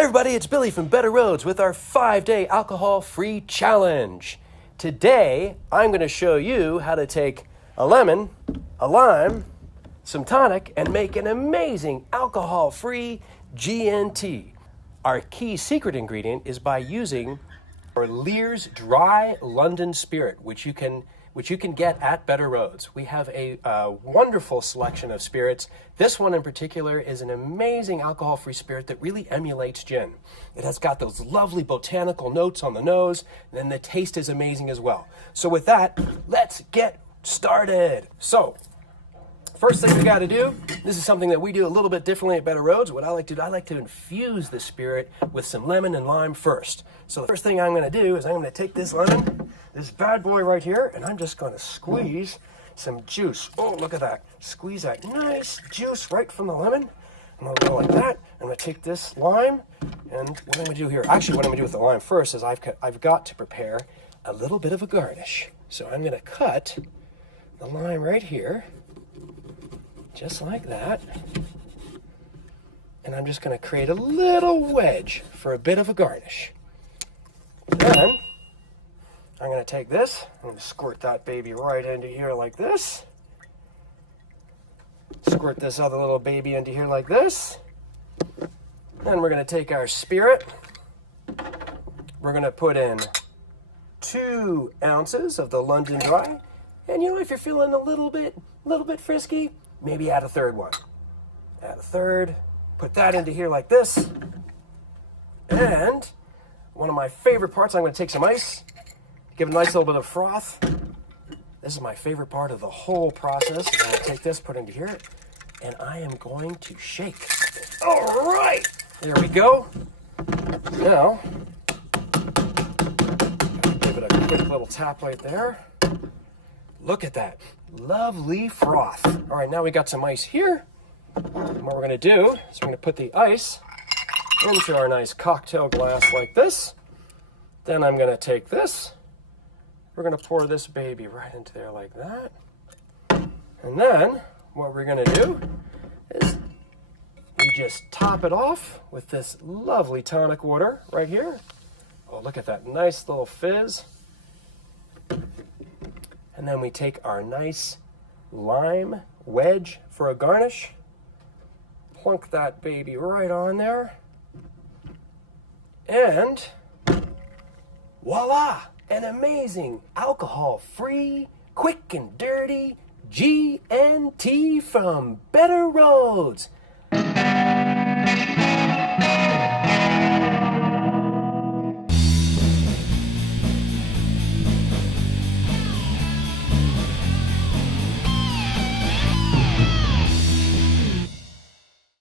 Hey everybody, it's Billy from Better Roads with our 5-day alcohol-free challenge. Today, I'm going to show you how to take a lemon, a lime, some tonic, and make an amazing alcohol-free GNT. Our key secret ingredient is by using our Lyre's Dry London Spirit, which you can get at Better Roads. We have a wonderful selection of spirits. This one in particular is an amazing alcohol-free spirit that really emulates gin. It has got those lovely botanical notes on the nose, and then the taste is amazing as well. So with that, let's get started. So, first thing we got to do, this is something that we do a little bit differently at Better Roads. What I like to do, I like to infuse the spirit with some lemon and lime first. So the first thing I'm going to do is I'm going to take this lemon, this bad boy right here, and I'm just going to squeeze some juice. Oh, look at that. Squeeze that nice juice right from the lemon. And I'll go like that. I'm going to take this lime, and what I'm going to do here, actually what I'm going to do with the lime first is I've got to prepare a little bit of a garnish. So I'm going to cut the lime right here, just like that. And I'm just going to create a little wedge for a bit of a garnish. Then I'm going to take this, I'm going to squirt that baby right into here like this. Squirt this other little baby into here like this. Then we're going to take our spirit. We're going to put in 2 ounces of the London Dry. And you know, if you're feeling a little bit frisky, maybe add a third one. Add a third, put that into here like this. And one of my favorite parts, I'm going to take some ice, give it a nice little bit of froth. This is my favorite part of the whole process. I'm going to take this, put it into here, and I am going to shake. All right, there we go. Now, give it a quick little tap right there. Look at that, lovely froth. All right, now we got some ice here. And what we're going to do is we're going to put the ice into our nice cocktail glass like this. Then I'm going to take this. We're going to pour this baby right into there like that. And then what we're going to do is we just top it off with this lovely tonic water right here. Oh, look at that nice little fizz. And then we take our nice lime wedge for a garnish. Plunk that baby right on there. And voila! An amazing alcohol-free, quick and dirty GNT from Better Roads.